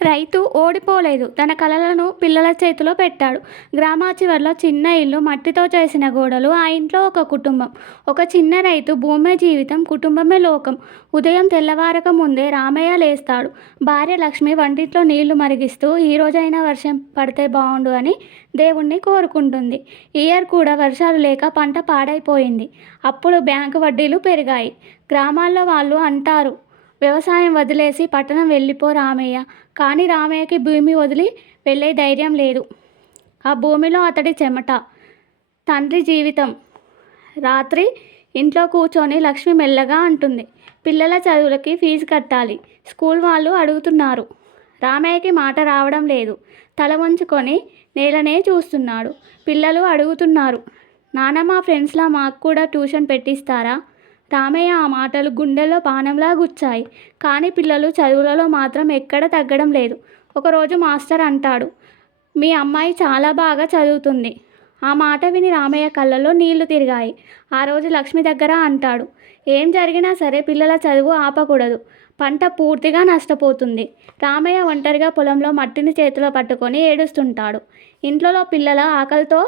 రైతు ఓడిపోలేదు. తన కలలను పిల్లల చేతిలో పెట్టాడు. గ్రామా చివర్లో చిన్న ఇల్లు, మట్టితో చేసిన గోడలు, ఆ ఇంట్లో ఒక కుటుంబం. ఒక చిన్న రైతు. భూమే జీవితం, కుటుంబమే లోకం. ఉదయం తెల్లవారక ముందే రామయ్య లేస్తాడు. భార్య లక్ష్మి వంటింట్లో నీళ్లు మరిగిస్తూ ఈ రోజైనా వర్షం పడితే బావుండు అని దేవుణ్ణి కోరుకుంటుంది. ఈ ఇయర్ కూడా వర్షాలు లేక పంట పాడైపోయింది. అప్పులు, బ్యాంకు వడ్డీలు పెరిగాయి. గ్రామాల్లో వాళ్ళు అంటారు, వ్యవసాయం వదిలేసి పట్టణం వెళ్ళిపో రామయ్య. కానీ రామయ్యకి భూమి వదిలి వెళ్ళే ధైర్యం లేదు. ఆ భూమిలో అతడి చెమట, తండ్రి జీవితం. రాత్రి ఇంట్లో కూర్చొని లక్ష్మి మెల్లగా అంటుంది, పిల్లల చదువులకి ఫీజు కట్టాలి. స్కూల్ వాళ్ళు అడుగుతున్నారు. రామయ్యకి మాట రావడం లేదు. తల వంచుకొని నేలనే చూస్తున్నాడు. పిల్లలు అడుగుతున్నారు, నాన్న మా ఫ్రెండ్స్లా మాకు కూడా ట్యూషన్ పెట్టిస్తారా? రామయ్య ఆ మాటలు గుండెల్లో బాణంలా గుచ్చాయి. కానీ పిల్లలు చదువులలో మాత్రం ఎక్కడ తగ్గడం లేదు. ఒకరోజు మాస్టర్ అంటాడు, మీ అమ్మాయి చాలా బాగా చదువుతుంది. ఆ మాట విని రామయ్య కళ్ళల్లో నీళ్లు తిరిగాయి. ఆ రోజు లక్ష్మి దగ్గర అంటాడు, ఏం జరిగినా సరే పిల్లల చదువు ఆపకూడదు. పంట పూర్తిగా నష్టపోతుంది. రామయ్య ఒంటరిగా పొలంలో మట్టిని చేతిలో పట్టుకొని ఏడుస్తుంటాడు. ఇంట్లో పిల్లల ఆకలితో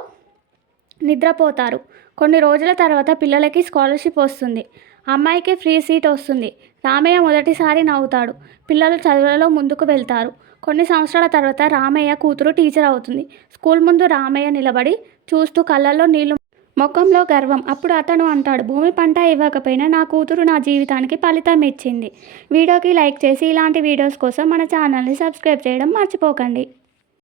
నిద్రపోతారు. కొన్ని రోజుల తర్వాత పిల్లలకి స్కాలర్షిప్ వస్తుంది. అమ్మాయికి ఫ్రీ సీట్ వస్తుంది. రామయ్య మొదటిసారి నవ్వుతాడు. పిల్లలు చదువులలో ముందుకు వెళ్తారు. కొన్ని సంవత్సరాల తర్వాత రామయ్య కూతురు టీచర్ అవుతుంది. స్కూల్ ముందు రామయ్య నిలబడి చూస్తూ కళ్ళల్లో నీళ్లు, ముఖంలో గర్వం. అప్పుడు అతను అంటాడు, భూమి పంట ఇవ్వకపోయినా నా కూతురు నా జీవితానికి ఫలితం ఇచ్చింది. వీడియోకి లైక్ చేసి ఇలాంటి వీడియోస్ కోసం మన ఛానల్ని సబ్స్క్రైబ్ చేయడం మర్చిపోకండి.